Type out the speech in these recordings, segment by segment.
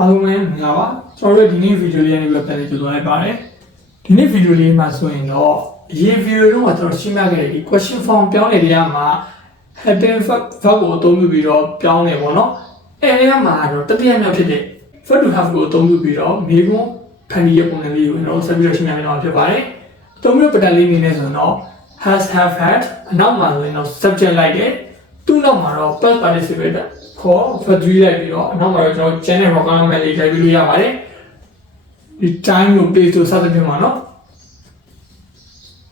အားလုံးပဲမင်္ဂလာပါကျွန်တော်တို့ဒီနေ့ဗီဒီယိုလေးနဲ့ပြန်လည်ကြိုဆိုလိုက်ပါတယ်ဒီနေ့ဗီဒီယိုလေးမှာဆိုရင်တော့အရင်ဗီဒီယိုတုန်းကကျွန်တော်ရှင်းပြခဲ့တဲ့ဒီ question form ပြောင်းနေတဲ့နေရာမှာ heading verb ကိုအသုံးပြုပြီးတော့ပြောင်းနေပေါ့နော်အဲဒီနေရာမှာတော့တတိယမြောက်ဖြစ်တဲ့ verb to have ကိုအသုံးပြုပြီးတော့မိခွန်းဖန်တီးရပုံစံလေးကိုကျွန်တော်ဆက်ပြီးတော့ရှင်းပြပေးတော့ဖြစ်ပါတယ်အသုံးပြုပဒတ်လေးအနေနဲ့ဆိုရင်တော့ has have had အနောက်မှာဆိုရင်တော့ subject လိုက်တယ်သူ့နောက်မှာတော့ past participle ခေါ် verb လိုက်ပြီးတော့နောက်မှာတော့ကျွန်တော် channel requirement လေးတိုက်ပြီးလို့ရပါတယ်ဒီ time ကို place ကိုစသဖြင့်ပါနော်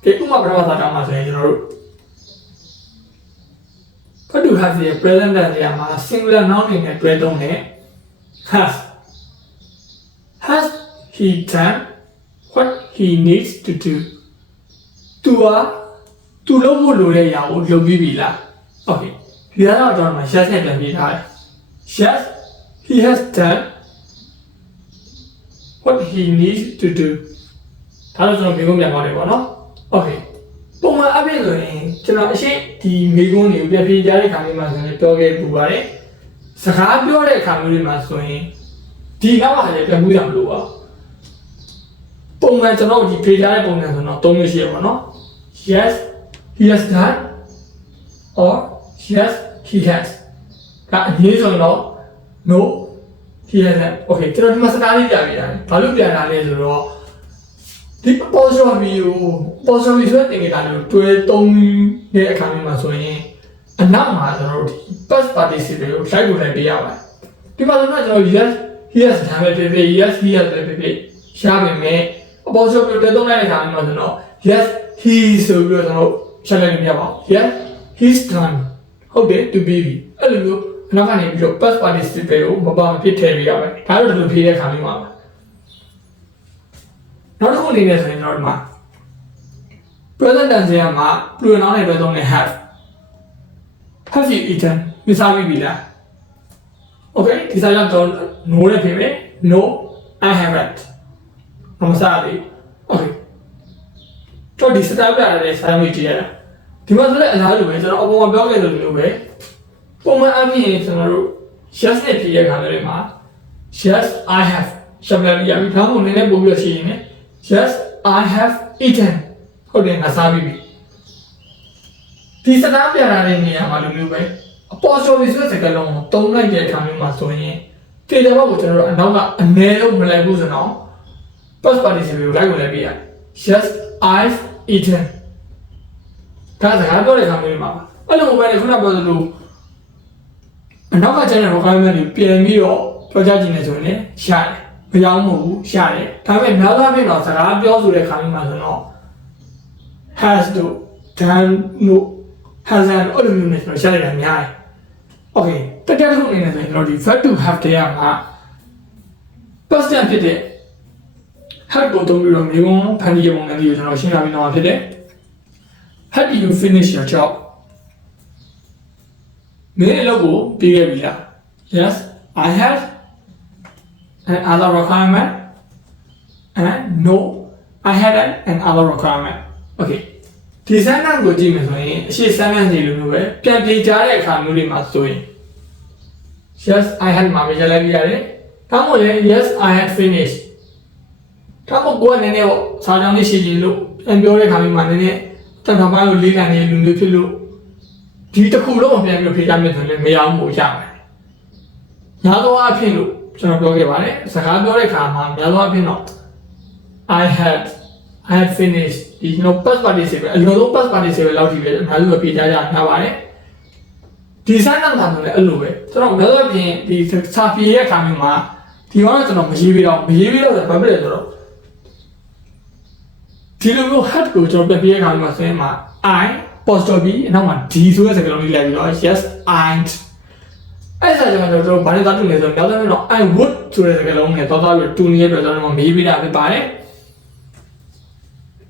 ဒီဥပမာပထမစာတောင်းမှာဆိုရင်ကျွန်တော်တို့ what do have ရဲ့ present tense နေရာမှာ singular noun အနေနဲ့တွဲသုံးတယ် has he done what he needs to do သူလုပ်ဖို့လိုတဲ့အရာကိုလုပ်ပြီးပြီလား okay ဒီကတော့ကျွန်တော်မှာ yes နဲ့ပြန်ပြထားတယ် yes he has done what he needs to do ဒါတော့ကျွန်တော်မိကုန်းပြန်သွားတယ်ပေါ့နော် okay ပုံမှန်အပြင်ဆိုရင်ကျွန်တော်အရှိဒီမိကုန်းတွေကိုပြန်ပြကြတဲ့ခါမျိုးမှာဆိုရင်ပြောခဲ့ပူပါတယ်စကားပြောတဲ့ခါမျိုးတွေမှာဆိုရင်ဒီနောက်မှာလည်းပြန်မှုရမလို့ပါပုံမှန်ကျွန်တော်ဒီဖေးကြတဲ့ပုံစံဆိုတော့၃မျိုးရှိရပါတော့ yes he has done or yes he has ဒါအရေးဆုံးတော့ no he hasn't okay ကျွန်တော်ဒီမှာစကားလေးပြပြရတယ်ဘာလို့ပြတာလဲဆိုတော့ဒီ apostrophe ကို apostrophe ဆိုတဲ့တင်ကြတာလို့တွဲသုံးတဲ့အခါမျိုးမှာဆိုရင်အနောက်မှာကျွန်တော်တို့ဒီ past participle ကို try ကိုလည်းပေးရပါတယ်ဒီမှာဆိုတော့ကျွန်တော် yes he has done ပဲဖြစ်ဖြစ် yes he has ပဲဖြစ်ဖြစ်ရှားပေမဲ့ apostrophe ကိုတွဲသုံးလိုက်တဲ့အခါမျိုးမှာဆိုတော့ yes he ဆိုပြီးတော့ကျွန်တော်ရှာလိုက်နေရပါဘူး yes he's done ဟုတ်တယ် to be အဲ့လိုမျိုးနောက်ကနေပြီးတော့ past participle ကိုမပါမဖြစ်ထည့်ပေးရမယ်ဒါတော့ဒီလိုဖြေတဲ့အခါမျိုးမှာပါနောက်တစ်ခုအနေနဲ့ဆိုရင်တော့ဒီမှာ present tense ရမှာ plural noun နဲ့တွဲသုံးတဲ့ have you eaten မစားပြီလား okay ဒီစားကြောင့်ကျွန်တော် no နဲ့ဖြေမယ် no I haven't မစားဘူး okay တော့ဒီစတားပြရတဲ့စာမျိုးကြည့်ရတာဒီမှာဆိုလည်းအလားတူပဲကျွန်တော်အပေါ်မှာပြောခဲ့သလိုမျိုးပဲပုံမှန်အပြင်ကျွန်တော်တို့ yes နဲ့ဖြေတဲ့ခါတွေမှာ yes I have ရှင်းပြရပြီဒါမှမဟုတ်နည်းနည်းပို့ပြီးရှင်းရင် yes I have eaten ဟုတ်တယ်ငါစားပြီဒီစကားပြရတဲ့နေရာမှာလိုမျိုးပဲ apostrophe ဆိုတဲ့စကားလုံးကိုတုံးလိုက်တဲ့အခါမျိုးမှာဆိုရင်တေချာဘောကိုကျွန်တော်တို့အနောက်ကအနည်းဆုံးမလိုက်ဘူးဆိုတော့ past participle ကိုလိုက်ဝင်လိုက်ပြရ yes I've eaten ဒါစကားပြောတဲ့အခါမျိုးမှာအဲ့လိုပဲခုနပြောသလိုအနောက်က channel requirement တွေပြင်ပြီးတော့ပြောကြခြင်းနေဆိုရင်လည်းရှာတယ်မရောမဟုတ်ဘူးရှာတယ်ဒါပေမဲ့များသောအားဖြင့်တော့စကားပြောဆိုတဲ့ခါမျိုးမှာဆိုတော့ has တို့ done တို့ hasn't အဲ့လိုမျိုးနဲ့ကျွန်တော်ရှာလိုက်တာများတယ် okay တကယ်လို့အနေနဲ့ဆိုရင်ကျွန်တော်ဒီ verb to have တရားမှာ past tense ဖြစ်တဲ့ have ကိုသုံးပြီးတော့မျိုးကုန်းဖန်တီးရပုံစံလေးကိုကျွန်တော်ရှင်းပြပေးတော့ဖြစ်တယ် Have you finished your job မင်းအလုပ်ကိုပြီးခဲ့ပြီလား Yes I have an other requirement and no I haven't an other requirement okay ဒီ sentence ကိုကြည့်မယ်ဆိုရင်အရှိ sentence တွေလိုမျိုးပဲပြန်ပြေကြတဲ့အခါမျိုးတွေမှာဆိုရင် Yes I had မှာပဲရလိုက်ရတယ်ဒါမှမဟုတ်လည်း Yes I had finished ဒါမှမဟုတ်ကိုယ်ကနည်းနည်းစာကြောင်းလေးရှင်းရင်လို့ပြန်ပြောတဲ့အခါမျိုးမှာနည်းနည်းတန်ခါပိုင်းကိုလေးခံနေလူမျိုးဖြစ်လို့ဒီတစ်ခုလုံးပြန်ပြီးဖြေကြမယ်ဆိုရင်မရအောင်ပို့ရမယ်။များသောအားဖြင့်လို့ကျွန်တော်ပြောခဲ့ပါတယ်။စကားပြောတဲ့အခါမှာများသောအားဖြင့်တော့ I had finished ဒီကျွန်တော် past participle အလုံးစုံ past participle လောက်ထိပဲအများစုပဲဖြေကြရမှာပါတယ်။ဒီ sentence မှာဆိုလည်းအဲ့လိုပဲကျွန်တော်များသောအားဖြင့်ဒီစာဖြေရဲ့အခါမျိုးမှာဒီကတော့ကျွန်တော်မရေးပြီးတော့ဆိုဘာဖြစ်လဲဆိုတော့ဒီလိုမျိုး had ကိုကျွန်တော်ပြပြရခါမှာဆိုရင်မှာ I apostrophe အနောက်မှာ d ဆိုတဲ့စကားလုံးလေးလိုက်ပြီးတော့ yes I'd အဲ့ဒါကြောင့်ကျွန်တော်ဘာလို့သားတူလဲဆိုတော့နောက်တော့ I would ဆိုတဲ့စကားလုံးနဲ့တော့ပြီးတူနေတဲ့အတွက်ကျွန်တော်မေးပေးတာဖြစ်ပါတယ်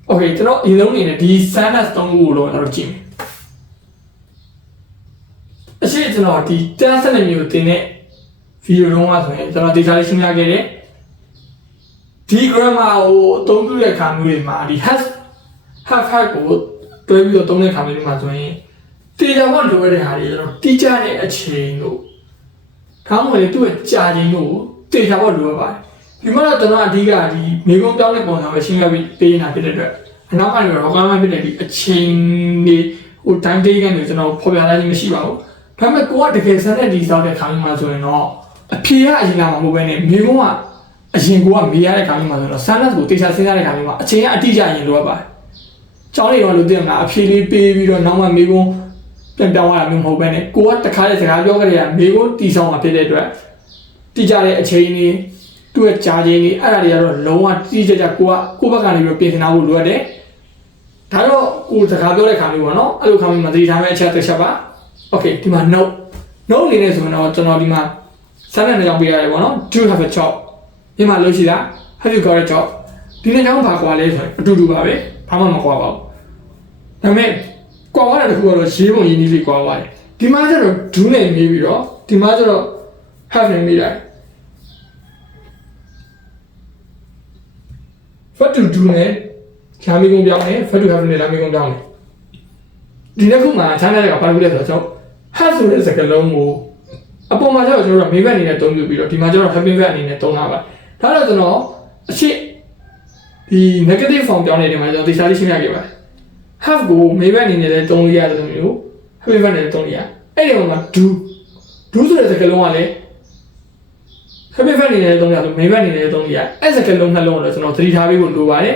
okay ကျွန်တော်အရင်ဆုံးအနေနဲ့ဒီ sentence 3ခုကိုတော့ကျွန်တော်ကြည့်မယ်အရှိကျွန်တော်ဒီ tense နဲ့မျိုးတင်တဲ့ video လုံးကဆိုရင်ကျွန်တော် data လေးရှင်းပြခဲ့တယ်ဒီ grammar ကိုအသုံးပြုတဲ့အခါမျိုးတွေမှာဒီ have ကိုတွဲပြီးတော့သုံးတဲ့အခါမျိုးတွေမှာဆိုရင်တေချာဘောလိုရတဲ့ဟာတွေကျွန်တော်တိကျတဲ့အချိန်လို့ဒါမှမဟုတ်လေသူ့ရဲ့ကြာချိန်လို့ တေချာဖို့လိုပါတယ်ဒီမှာတော့ကျွန်တော်အဓိကဒီမိကုံးပြောင်းတဲ့ပုံစံပဲရှင်းပြပြီးပေးနေတာဖြစ်တဲ့အတွက်အနောက်ကနေတော့ကောင်းမှဖြစ်တဲ့ဒီအချိန်တွေဟို time day ကနေကျွန်တော်ဖော်ပြလိုက်ခြင်းမရှိပါဘူးဒါပေမဲ့ကိုကတကယ်စမ်းတဲ့ဒီစောက်တဲ့ခါမျိုးမှာဆိုရင်တော့အဖြေကအရင်ကမှမဟုတ်ဘဲနဲ့မိကုံးကအရင်ကိုကမေးရတဲ့ခါမျိုးမှာဆိုတော့ sentence ကိုတေချာစဉ်းစားတဲ့ခါမျိုးမှာအချိန်ကအတိအကျရင်လိုအပ်ပါတယ်ကျောင်းလေးတော့လို့သိရမှာအဖြေလေးပေးပြီးတော့နောက်မှမိကုံးပြန်ပြောင်းရတာမျိုးမဟုတ်ဘဲနဲ့ကိုကတခါတည်းစကားပြောကြတဲ့ကမိကုံးတီဆောင်မှာဖြစ်တဲ့အတွက်တိကျတဲ့အချိန်လေးသူ့ရဲ့ကြာချိန်လေးအဲ့ဒါတွေကတော့လုံးဝတိကျကျကိုဘက်ကနေပြီးပြင်ဆင်ထားဖို့လိုအပ်တယ်ဒါတော့ကိုစကားပြောတဲ့ခါမျိုးပေါ့နော်အဲ့လိုခါမျိုးမှာသတိထားမယ့်အချက်တစ်ချက်ပါโอเคဒီမှာ note အနေနဲ့ဆိုရင်တော့ကျွန်တော်ဒီမှာစာနဲ့ကြောင်းပေးရတယ်ပေါ့နော် do you have a job ဒီမှာလို့ရှိလား have you got a job ဒီနေ့ကြောင်းဘာကွာလဲဆိုရင်အတူတူပါပဲဘာမှမကွာပါဘူးဒါပေမဲ့ကွာသွားတဲ့တစ်ခုကတော့ရေးပုံရင်းနည်းလေးကွာသွားတယ်ဒီမှာကျတော့ do နဲ့နေပြီးတော့ဒီမှာကျတော့ have နဲ့နေရတယ် what to do နဲ့ဂျာမီကုံပြောင်းတယ် what to have နဲ့ဂျာမီကုံပြောင်းတယ်ဒီတစ်ခုမှာချမ်းသာတဲ့ကဘာလို့လဲဆိုတော့ have ဆိုတဲ့စကားလုံးကိုအပေါ်မှာကျတော့ကျွန်တော်တို့ main verb အနေနဲ့သုံးပြပြီးတော့ဒီမှာကျတော့ helping verb အနေနဲ့သုံးတာပါဒါတော့ကျွန်တော်အရှိဒီ negative form ပြောင်းနေတဲ့မှာကျွန်တော်သေချာလေးရှင်းပြခဲ့ပါတယ် have ကို main verb အနေနဲ့လည်းသုံးလို့ရတယ်မျိုး helping verb အနေနဲ့သုံးလို့ရအဲ့ဒီမှာ do ဆိုတဲ့စကားလုံးကလည်း helping verb အနေနဲ့သုံးရလို့ main verb အနေနဲ့သုံးလို့ရအဲ့စကားလုံးနှလုံးကိုလည်းကျွန်တော်သတိထားပေးဖို့လိုပါတယ်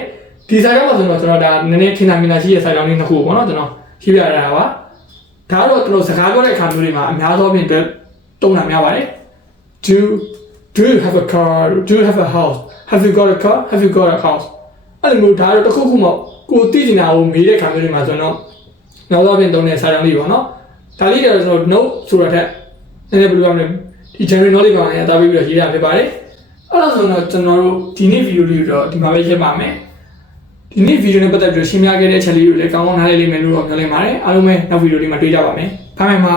ဒီစာကြောင်းမှာဆိုတော့ကျွန်တော်ဒါနည်းနည်းထင်သာမြင်သာရှိတဲ့စာကြောင်းလေးနှစ်ခုပေါ့နော်ကျွန်တော်ရှင်းပြရတာပါဒါတော့ကျွန်တော်စကားပြောတဲ့အခါမျိုးတွေမှာအများသောဖြင့်တုံးတာများပါတယ် do you have a car do you have a house have you got a car have you got a house အဲ့လိုမျိုးဒါတော့တစ်ခုခုမှကိုသိနေတာကိုမေးတဲ့အခါမျိုးတွေမှာဆိုတော့နောက်သောဖြင့်တုံးတဲ့စာကြောင်းလေးပေါ့နော်ဒါလေးတွေတော့ကျွန်တော် note ဆိုရတဲ့နည်းနည်းဘယ်လိုရမလဲဒီ general knowledge ပါနေတာတာပြီးတော့ရေးရဖြစ်ပါတယ်အဲ့တော့ဆိုတော့ကျွန်တော်တို့ဒီနေ့ဗီဒီယိုလေးတော့ဒီမှာပဲရှင်းပါမယ်ဒီနေ့ဗီဒီယိုနဲ့ပတ်သက်ပြီးရှင်းပြခဲ့တဲ့အချက်လေးတွေလည်းကောင်းကောင်းနားလည်လိမ့်မယ်လို့တော့ပြောလိုက်ပါတယ်အားလုံးပဲနောက်ဗီဒီယိုလေးမှာတွေ့ကြပါမယ်ဘိုင်ဘိုင်ပါ